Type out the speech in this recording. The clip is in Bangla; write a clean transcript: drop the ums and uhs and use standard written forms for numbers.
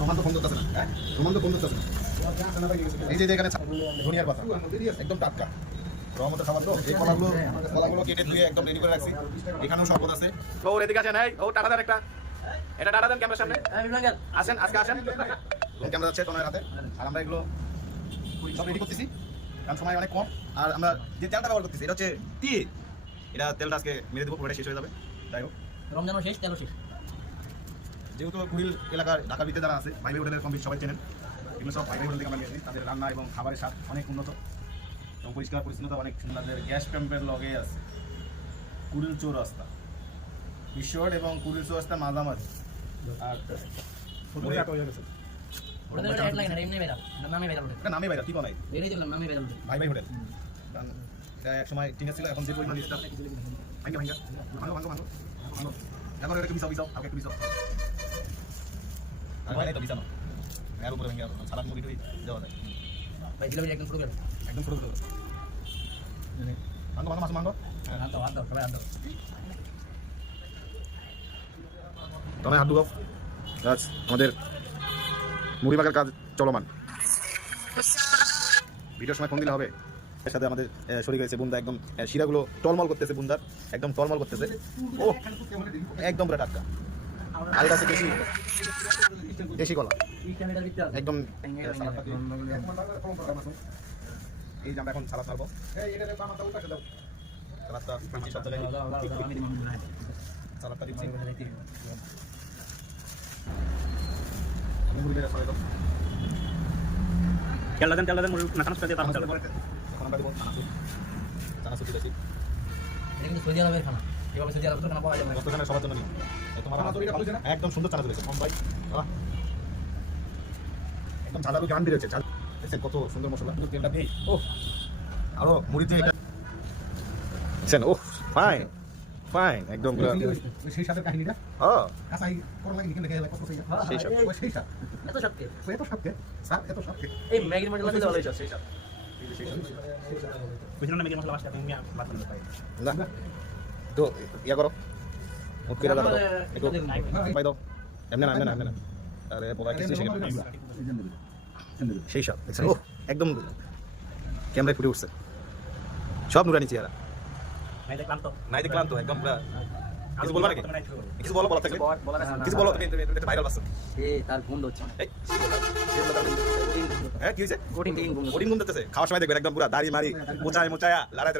রোমান তো ফোন করতেছে না, রোমান তো ফোন করতেছে না। এই যে এখানে ধনিয়ার পাতা একদম টাটকা রহমতের খাবার। তো এই কলাগুলো কেটে ধুয়ে একদম রেডি করে রাখছি। এখানেও শরবত আছে। তো ওর এদিকে আসেন, ও টাটা দেন একটা, এটা টাটা দেন ক্যামেরার সামনে। আসেন, আজকে আসেন। ক্যামেরা যাচ্ছে তোমার হাতে। আর আমরা এগুলো সব রেডি করতেছি, কারণ সময় অনেক কম। আর আমরা যে তেলটা ব্যবহার করতেছি এটা হচ্ছে তিয়ে। এটা তেলটা আজকে মেরে দেবো, পুরোটা শেষ হয়ে যাবে। যাই হোক, রমজানও শেষ, তেলও শেষ। যেহেতু কুড়িল এলাকার ঢাকার ভিতরে যারা আছে, ভাই ভাই হোটেলের কম বেশি সবাই চেনেন। এগুলো সব ভাই ভাই হোটেল থেকে আমরা নিয়েছি। তাদের রান্না এবং খাবারের স্বাদ অনেক উন্নত এবং পরিষ্কার পরিচ্ছন্নতা অনেক সুন্দর। গ্যাস প্যাম্পের লগে আছে কুড়িল চৌরাস্তা, ঈশ্বর এবং কুড়িল চৌরাস্তার মাঝামাঝি। আর নামে বাইরা কি বলাই ভাই ভাই হোটেল। এক সময় ঠিক ছিল, এখন যে পরিমাণ স্টাফ ভাঙ্গা ভাঙ্গা ভাঙ্গো ভাঙ্গো ভাঙ্গো ভাঙ্গো এখন এটা বিছাও বিছাও কাউকে একটু বিছাও। আর ভাই তো বিছানো এর উপরে ভেঙে সালাদ মুড়ি টুড়ি দেওয়া যায়। ভাই দিলে একদম পুরো একদম ছোট ছোট ভাঙ্গো ভাঙ্গো মাছ ভাঙ্গো। হাত দাও সবাই হাত দাও। তোমায় হাত দুগাও। আজ আমাদের মুড়ি বাগের কাজ চলমান। ভিডিওর সময় ফোন দিলে হবে। এর সাথে আমাদের শরীর হয়েছে বুন্দা, একদম শিরাগুলো টলমল করতেছে, বুন্দার একদম টলমল করতেছে। ও একদম পুরো টাটকা। আর এটা হচ্ছে দেশি কলা একদম। এই যে আমরা এখন সালাদ মারবো। সালাদটা সব জায়গায় সালাদটা দিচ্ছি। আমি মুড়ি বেড়ে সরাই দাও। তেলটা দেন মুড়ি না খানা দিয়ে তারপর তেল। এখন আমরা দেবো চানাচুর দিয়েছি। এটা কিন্তু সৌদি আরবের খানা, এভাবে সৌদি আরবের খানা পাওয়া যাবে না। দোকানে সবার জন্য তোমার একদম সুন্দর চানাচুর দিয়েছে ভাই। একদম ঝালারু গান বেরোচ্ছে, দেখছেন কত সুন্দর মশলা। তেলটা নেই ও আরো মুড়িতে দেখছেন। ও ফাইন ফাইন একদম সেই সাথে কাহিনীটা। ও কাঁচাই করা লাগে এখানে দেখে কত সেই সাথে সেই সাথে এত শক্তি, এত সবকে স্যার এত সবকে এই ম্যাগির মধ্যে লাগে ভালো হইছে। সেই সাথে বুঝলেন না মেগি মশলা বাসটা তুমি বাদ করে দাও। না তো ইয়া করো মুখ করে দাও একটু ভাই দাও। এমনি না এমনি না এমনি না। আরে পোলা কিছু সেই সব দেখছেন। ও একদম ক্যামেরায় ফুটে উঠছে সব নুরানি চেহারা। নাই দেখলাম তো একদম পুরা কিছু বলবা নাকি? কিছু বলো, বলা থাকলে কিছু বলো। তুমি ভাইরাল আছো। তার বন্ধ হচ্ছে হ্যাঁ কি হয়েছে? কঠিন কঠিন গুণ দিতেছে। খাওয়ার সময় দেখবেন একদম পুরা দাড়ি মারি মোচায় মোচায়া লড়াইতে